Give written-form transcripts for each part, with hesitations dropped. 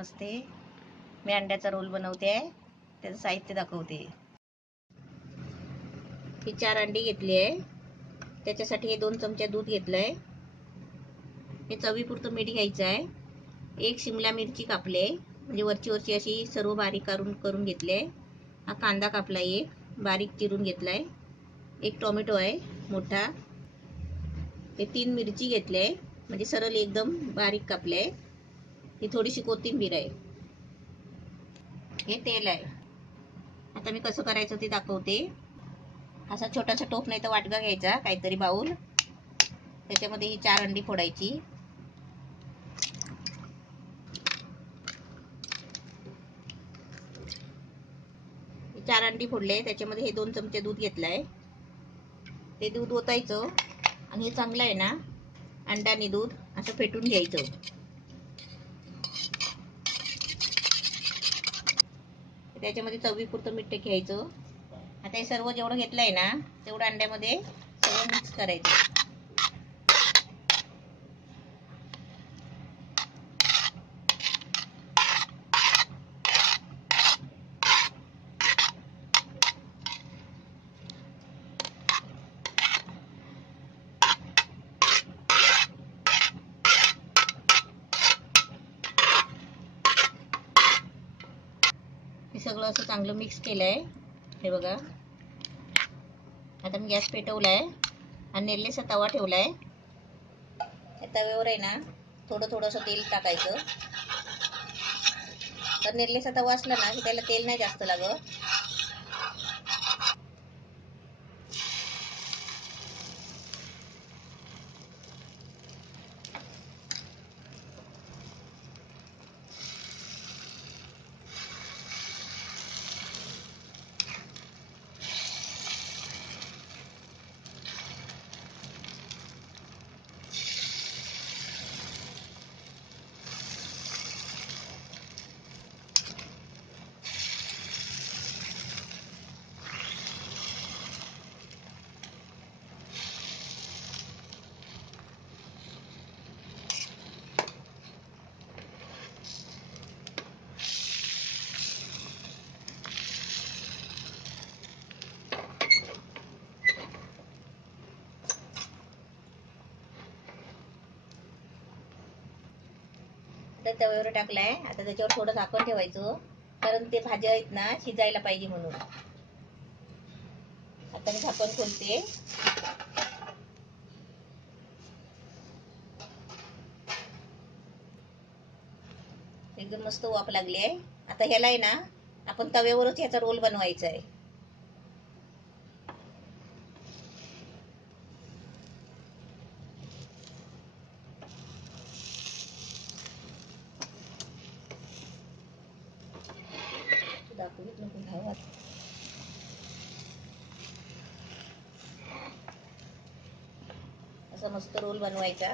नमस्ते. मी अंड्याचा रोल बनवते आहे. त्याचं साहित्य दाखवते. ही 4 अंडी घेतली आहे. त्याच्यासाठी हे 2 चमचे दूध घेतलंय. हे चवीपुरतं मीठ घ्यायचं आहे. 1 शिमला मिरची कापले, म्हणजे वरची अशी सर्व बारीक करून घेतले. हा कांदा कापला, 1 बारीक चिरून घेतलाय. 1 टोमॅटो आहे मोठा. हे 3 मिरची घेतले, म्हणजे सरळ एकदम बारीक कापले. ही थोडीशी कोथिंबीर आहे. हे तेल आहे. आता मी कसं करायचं ते दाखवते. असा छोटासा टोप नाही तर वाटका घ्यायचा, काहीतरी बाउल. त्याच्यामध्ये ही 4 अंडी फोडायची. ही 4 अंडी फोडले. त्याच्यामध्ये हे 2 चमचे दूध घेतलंय. ते दूध ओतायचं आणि हे चांगलं आहे ना, अंडा आणि दूध असं फेटून घ्यायचं. त्याच्यामध्ये चवीपुरतं मीठ घ्यायचं. आता हे सर्व जेवढं घेतलंय ना, तेवढं अंड्यामध्ये सगळं मिक्स करायचं. हे सगळं असं चांगलं मिक्स केलंय. हे बघा. आता मी गॅस पेटवलाय आणि नेरलेसा तवा ठेवलाय. या तव्यावर आहे ना, थोडं असं तेल टाकायचं. तर नेरलेसा तवा असला ना की त्याला तेल नाही जास्त लागत. आता तव्यावर टाकलाय. आता त्याच्यावर थोडं झाकण ठेवायचं, कारण ते भाज्या आहेत ना शिजायला पाहिजे म्हणून. आता मी झाकण खोलते. एकदम मस्त वाफ लागली आहे. आता ह्याला आहे ना, आपण तव्यावरच ह्याचा रोल बनवायचा आहे. दाखवत नको भावात. असा मस्त रोल बनवायचा.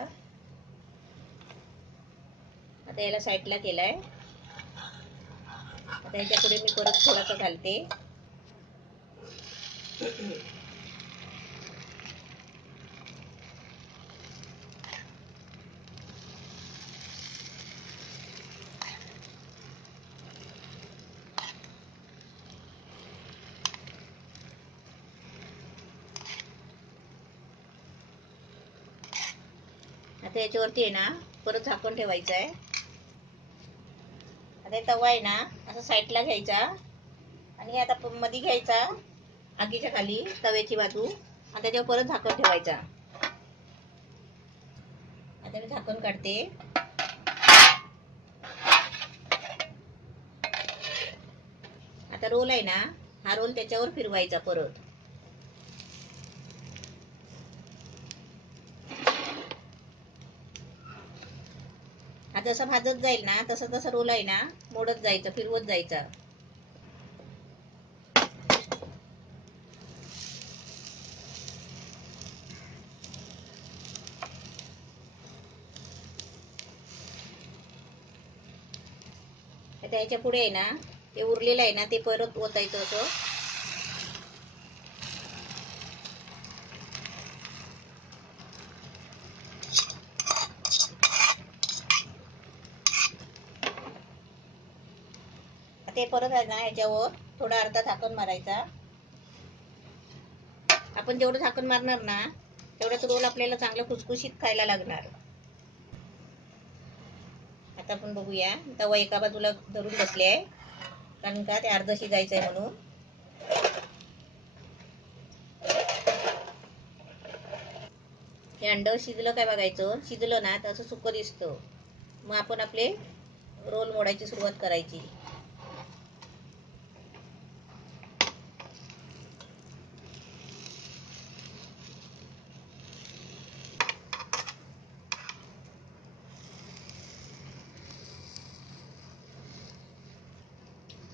आता याला साईडला केलाय. आता याच्या पुढे मी परत थोडासा घालते. आता याच्यावरती आहे ना, परत झाकण ठेवायचं आहे. आता तवा आहे ना, असं साईडला घ्यायचा आणि आता मध्ये घ्यायचा आगीच्या खाली तव्याची बाजू, आणि त्याच्यावर परत झाकण ठेवायचा. आता मी झाकण काढते. आता रोल आहे ना, हा रोल त्याच्यावर फिरवायचा परत. हा जसा भाजत जाईल ना, तसा रोल आहे ना मोडत जायचा, फिरवत जायचा. आता याच्या पुढे आहे ना, ते उरलेलं आहे ना, ते परत ओतायचं असं. ते परत आहे ना ह्याच्यावर थोडा अर्धा झाकण मारायचा. आपण जेवढं झाकण मारणार ना तेवढाच रोल आपल्याला चांगलं खुसखुशीत खायला लागणार. आता आपण बघूया. तवा एका बाजूला धरून बसले आहे कारण का ते अर्ध शिजायचं आहे म्हणून. हे अंड शिजलं काय बघायचं. शिजलं ना तर असं सुकं दिसतं. मग आपण आपले रोल मोडायची सुरुवात करायची.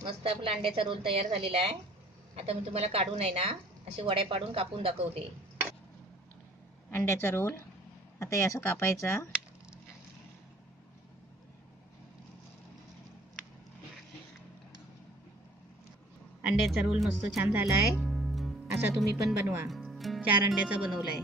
मस्त आपला अंड्याचा रोल तयार झालेला आहे. आता मी तुम्हाला काढून आहे ना असे वड्या पाडून कापून दाखवते. अंड्याचा रोल आता हे असं कापायचा. अंड्याचा रोल मस्त छान झालाय. असा तुम्ही पण बनवा. 4 अंड्याचा बनवलाय.